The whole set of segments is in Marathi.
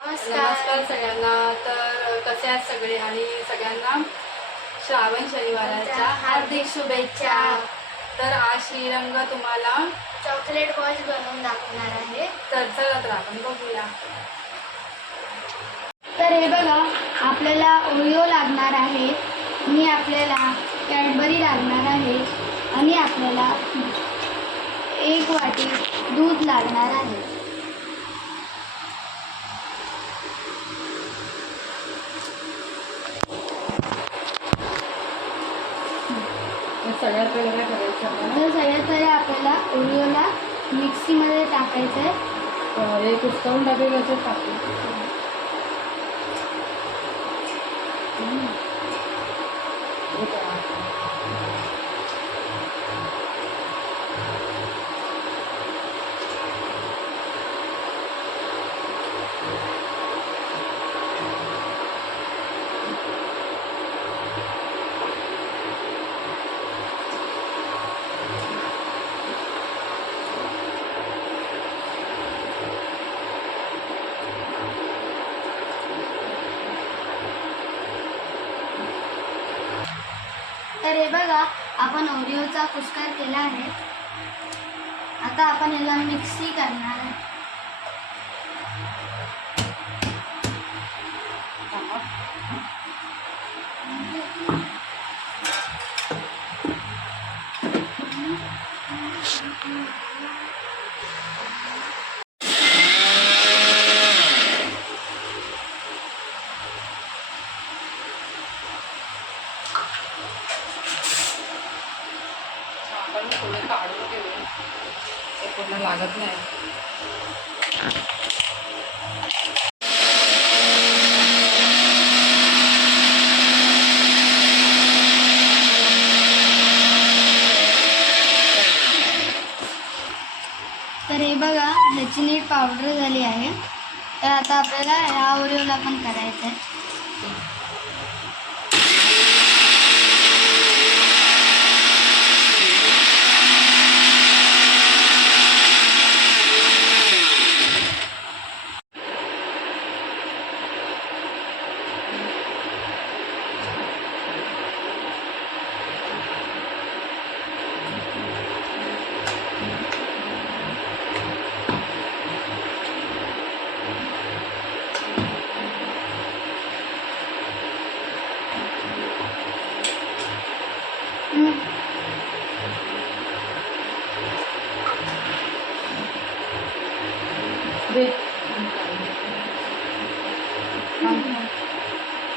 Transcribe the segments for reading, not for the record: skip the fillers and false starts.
नमस्कार सगळ्यांना. तर कसे आहेत सगळे आणि सगळ्यांना श्रावण शनिवाराच्या हार्दिक शुभेच्छा. तर आज श्रीरंग तुम्हाला चॉकलेट बॉल्स बनवून दाखवणार आहे. तर आपण बघूया. तर हे बघा, आपल्याला ओरिओ लागणार आहे आणि आपल्याला कॅडबरी लागणार आहे आणि आपल्याला 1 वाटी दूध लागणार आहे. सगळ्यात पहिलं काय करायचं? तर सगळ्यात पहिले आपल्याला ओरिओला मिक्सीमध्ये टाकायचं आहे. हे कुस्करून टाकायचं टाकू. तर हे बघा, आपण ओरिओचा कुस्कर केला आहे. आता आपण याला मिक्सी करणार आहे. आपण थोडं काढून घेऊया, ते पूर्ण लागत नाही. तर हे बघा, ह्याची नीट पावडर झाली आहे. तर आता आपल्याला ह्या ओरिओला पण करायचं आहे.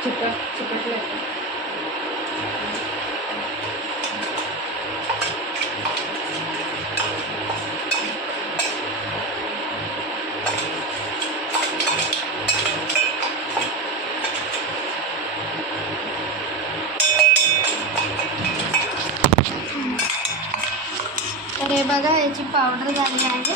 चिकटलं. तर हे बघा, याची पावडर झाली आहे.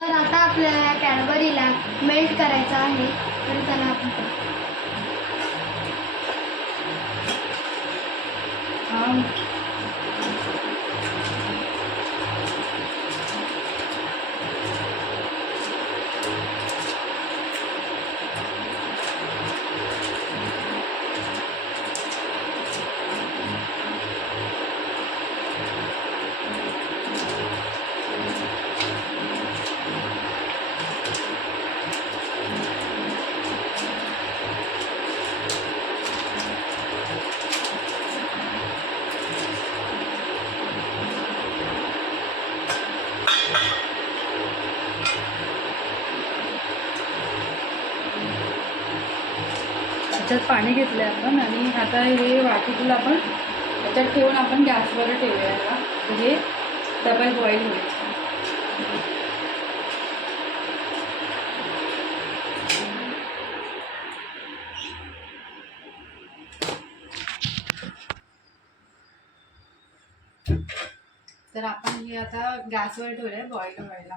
तर आता आपल्याला कॅडबरीला मेल्ट करायचं आहे. तर चला आपण करू. त्याच्यात पाणी घेतलं आपण आणि आता हे वाटीतलं आपण त्याच्यात ठेवून आपण गॅसवर ठेवूया याला. हे डबल बॉईल होईल. तर आपण हे आता गॅसवर ठेवूया बॉईल व्हायला.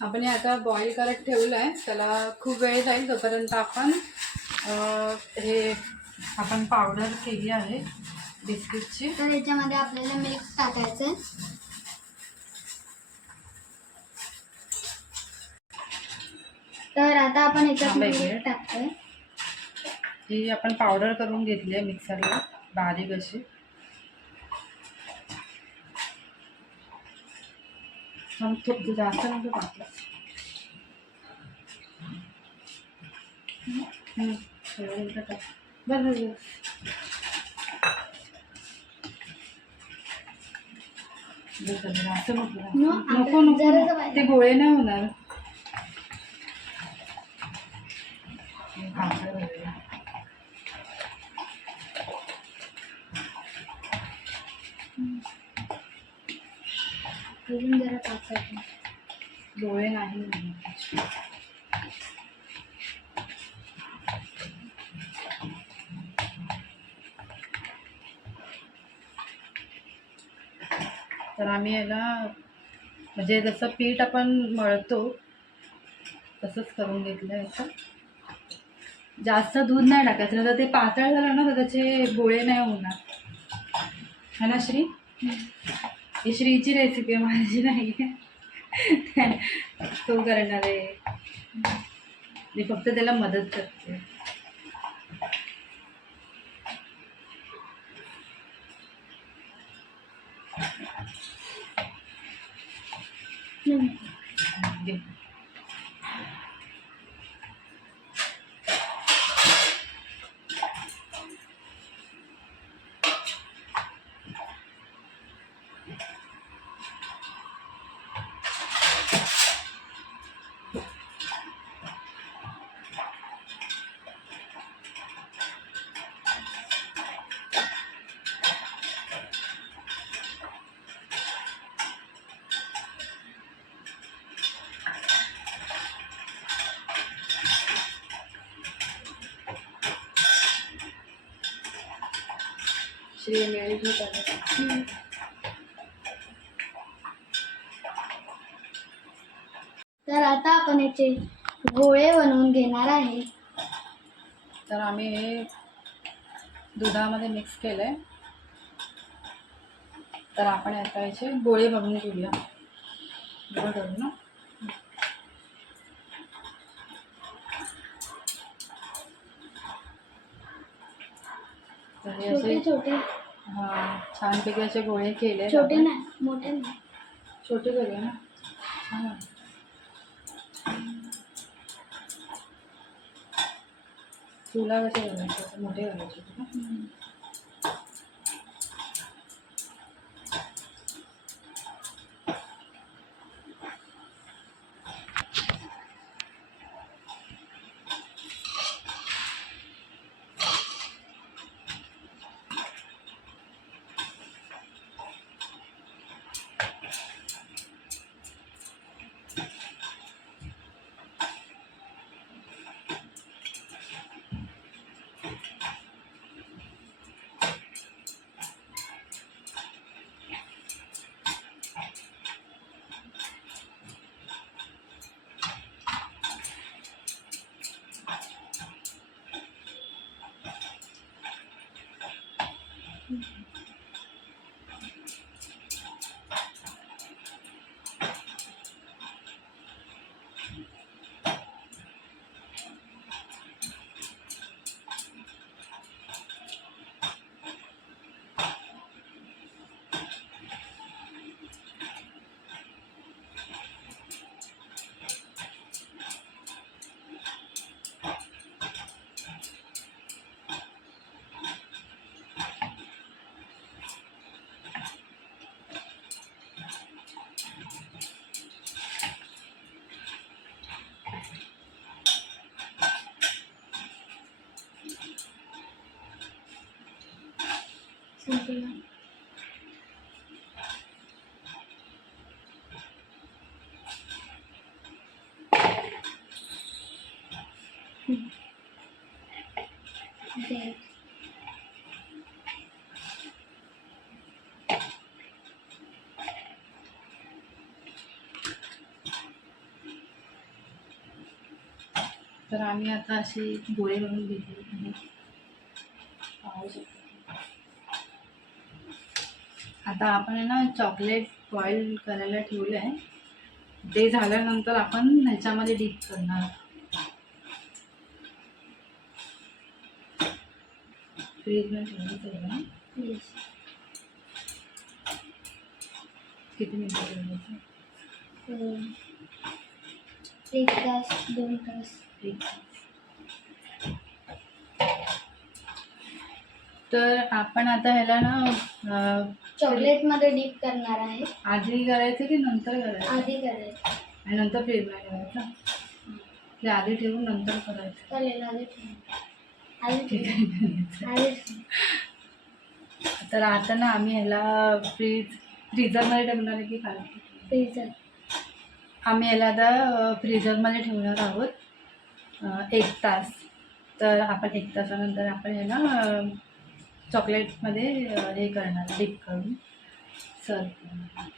आपण हे आता बॉईल करत ठेवलं आहे, त्याला खूप वेळ जाईल तोपर्यंत आपण हे आपण पावडर केली आहे बिस्किटची. तर याच्यामध्ये आपल्याला मिल्क टाकायचं आहे. तर आता आपण याच्यात मिल्क टाकतोय. ही आपण पावडर करून घेतली आहे मिक्सरला बारीक अशी. खूप जास्त नको टाकलं. बरं जास्त नको नको ते गोळे नाही होणार. अजून जरा टाकायचं. गोळे नाही. तर आम्ही याला म्हणजे जसं पीठ आपण मळतो तसंच करून घेतलं याचं. जास्त दूध नाही टाकायचं, तर ते पातळ झालं ना तर त्याचे गोळे नाही होणार. है ना श्री? ही श्रीची रेसिपी आहे, माझी नाही. तो करणार आहे, मी फक्त त्याला मदत करते. श्री मिळेल. तर आता आपण याचे गोळे बनवून घेणार आहे. तर आम्ही हे दुधामध्ये मिक्स केलं आहे. तर आपण आता याचे गोळे बनवून घेऊया. गोळ करू ना. तर हे छोटे असे छोटे छानपैकी असे गोळे केले. छोटे नाही, मोठे नाही. छोटे करूया ना. हां, तुला कसे करायचे? मोठे करायचे ना. संपला. तर आम्ही आता अशी गोळे बनवून घेतली आहे. पाहू शकतो. आता आपण आहे ना चॉकलेट बॉईल करायला ठेवलं आहे. ते झाल्यानंतर आपण ह्याच्यामध्ये डीप करणार. फ्रीजमध्ये ठेवायचं आहे ना. प्लीज. किती मिनिटं ठेवायचं? 1 तास 2 तास. ठीक. तर आपण आता ह्याला ना चॉकलेटमध्ये डीप करणार आहे. आधी करायचं की नंतर करायचं? आधी करायचं. आणि नंतर फ्रीजला ठेवायचं की आधी ठेवून नंतर करायचं? चालेल, आधी ठेवू. आधी ठीक ठेवू. आहे. आधी ठेवू. तर आता ना आम्ही ह्याला फ्रीझरमध्ये ठेवणार आहे की काय? फ्रीजर. आम्ही याला आता फ्रीझरमध्ये ठेवणार आहोत 1 तास. तर आपण 1 तासानंतर आपण ह्याला चॉकलेटमध्ये हे करणार, डीप करून सर्व करणार.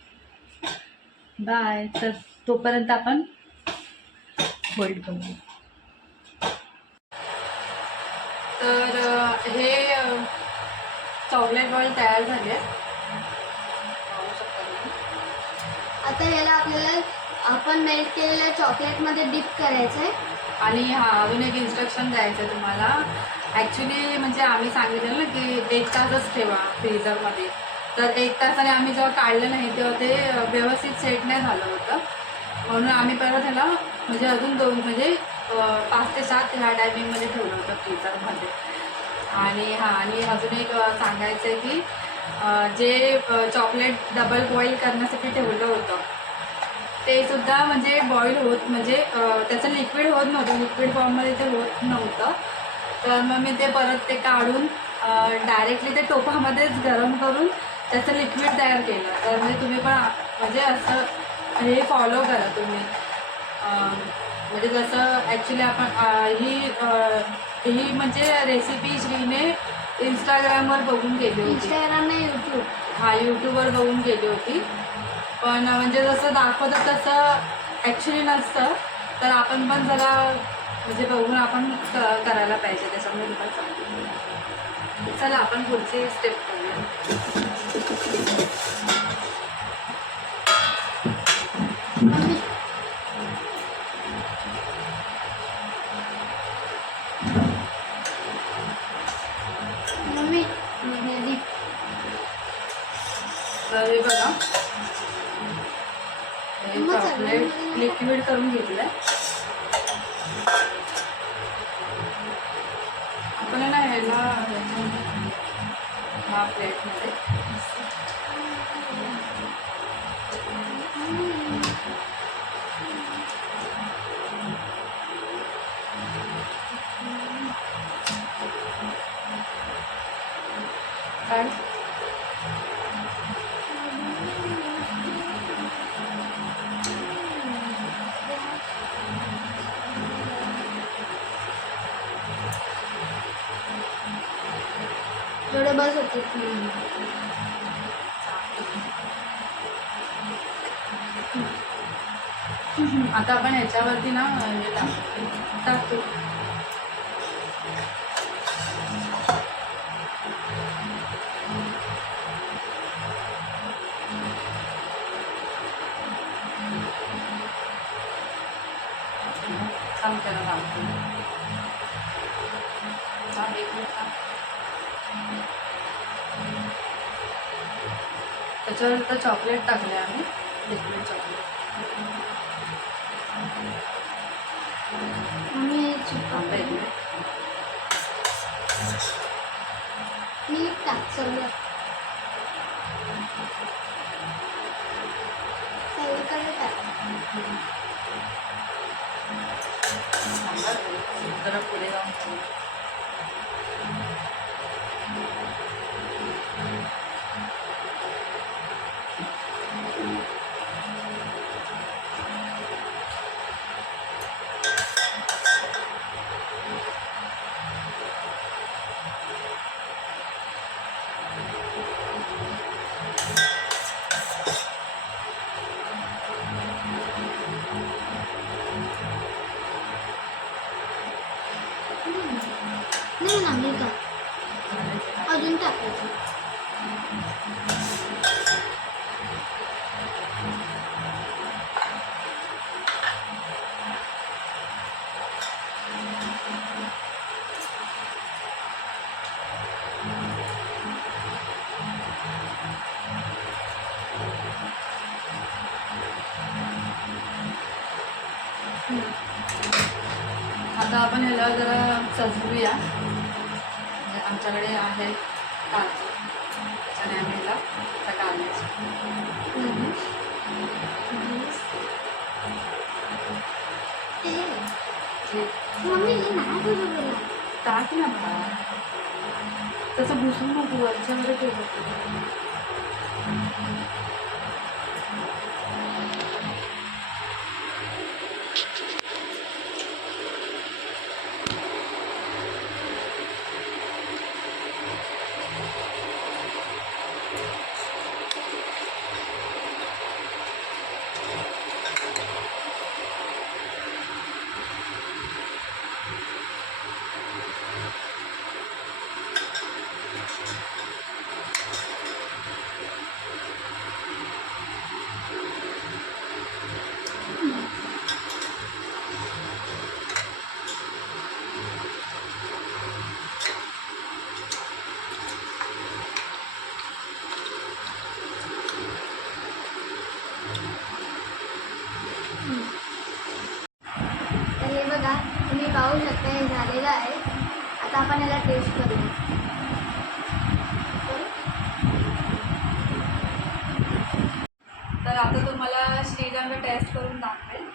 बाय. तर तोपर्यंत आपण होल्ड करू. तर हे चॉकलेट बॉल तयार झाले. आता याला आपल्याला आपण मेल्ट केलेल्या चॉकलेटमध्ये डीप करायचं आहे. आणि अजून एक इन्स्ट्रक्शन द्यायचं आहे तुम्हाला. ॲक्च्युली म्हणजे आम्ही सांगितलं ना की 1 तासच ठेवा फ्रीझरमध्ये. तर 1 तासाने आम्ही जेव्हा काढलं नाही तेव्हा ते व्यवस्थित सेट नाही झालं होतं. म्हणून आम्ही परत ह्याला म्हणजे अजून 2 म्हणजे 5 ते 7 ह्या टायमिंगमध्ये ठेवलं होतं फ्रीझरमध्ये. आणि अजून एक सांगायचं आहे की जे चॉकलेट डबल बॉईल करण्यासाठी ठेवलं होतं ते सुद्धा म्हणजे बॉईल होत म्हणजे त्याचं लिक्विड होत नव्हतं, लिक्विड फॉर्ममध्ये ते होत नव्हतं. तर मग मी ते परत ते काढून डायरेक्टली ते टोपामध्येच गरम करून त्याचं लिक्विड तयार केलं. तर म्हणजे तुम्ही पण म्हणजे असं हे फॉलो करा तुम्ही. म्हणजे जसं ॲक्च्युली आपण ही म्हणजे रेसिपी श्रीने इंस्टाग्रामवर बघून केली होती. इंस्टाग्राम नाही, यूट्यूब. हा, यूट्यूबवर बघून केली होती. पण म्हणजे जसं दाखवतं तसं ॲक्च्युली नसतं. तर आपण पण जरा म्हणजे बघून आपण करायला पाहिजे. त्याच्यामुळे तुम्हाला सांगितलं. चला आपण पुढची स्टेप करूया. Mummy deep. तर हे बघा, हे चॉकलेट लिक्विड करून घेतलं आहे. आपण ना ह्याला ह्या प्लेटमध्ये काय थोडं बस होते. आता आपण ह्याच्यावरती ना हे टाकतो. थांब त्याला टाकतो. एक मिनिट थांब. त्याच्यावर तर चॉकलेट टाकले आम्ही, लिक्विड चॉकलेट. मम्मी थांबा एक मिनिट. नीट टाक सगळं. सगळीकडे टाक. थांबा, जरा पुढे जाऊन करू. आता आपण ह्याला जरा सजवूया. म्हणजे आमच्याकडे आहे काजू, त्याच्याने आम्ही ह्याला आता काढायचं. मम्मी हे नाही बरोबर. टाक ना बाळा, तसं घुसू नको, वरच्यामध्ये ठेवलं. तर हे बघा, तुम्ही पाहू शकता हे झालेलं आहे. आता आपण याला टेस्ट करूया. तर आता तुम्हाला श्रीरंग टेस्ट करून दाखवेल.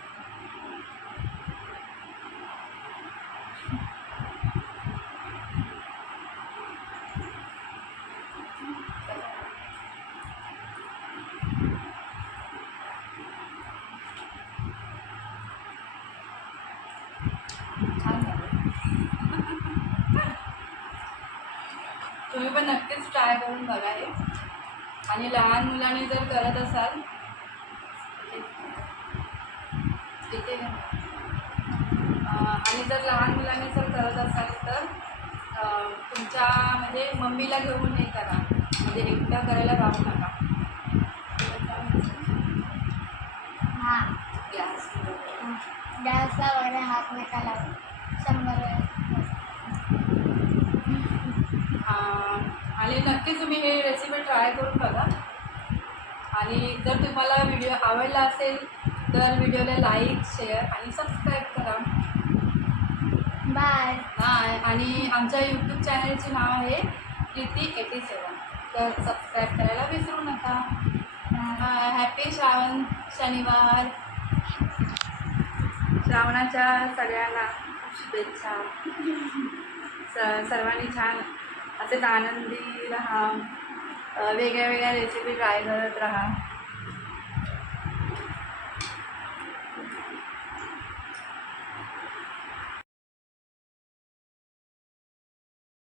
छान झालं. तुम्ही पण नक्कीच ट्राय करून बघा हे. आणि लहान मुलांनी जर करत असाल आणि जर लहान मुलांनी जर करत असाल तर तुमच्या म्हणजे मम्मीला घेऊन हे करा, म्हणजे एकटं करायला जाऊ नका. हां, गॅस गॅसला वगैरे हात नका लावू. 100 वेळा. आणि नक्की तुम्ही हे रेसिपी ट्राय करून बघा. आणि जर तुम्हाला व्हिडिओ आवडला असेल तर व्हिडिओला लाईक, शेअर आणि सबस्क्राईब करा. बाय. हां, आणि आमच्या यूट्यूब चॅनलचे नाव आहे प्रीती 87. तर सबस्क्राईब करायला विसरू नका. हॅपी श्रावण शनिवार. श्रावणाच्या सगळ्यांना शुभेच्छा. सर्वांनी छान असेच आनंदी राहा. वेगळ्या वेगळ्या रेसिपी ट्राय करत राहा.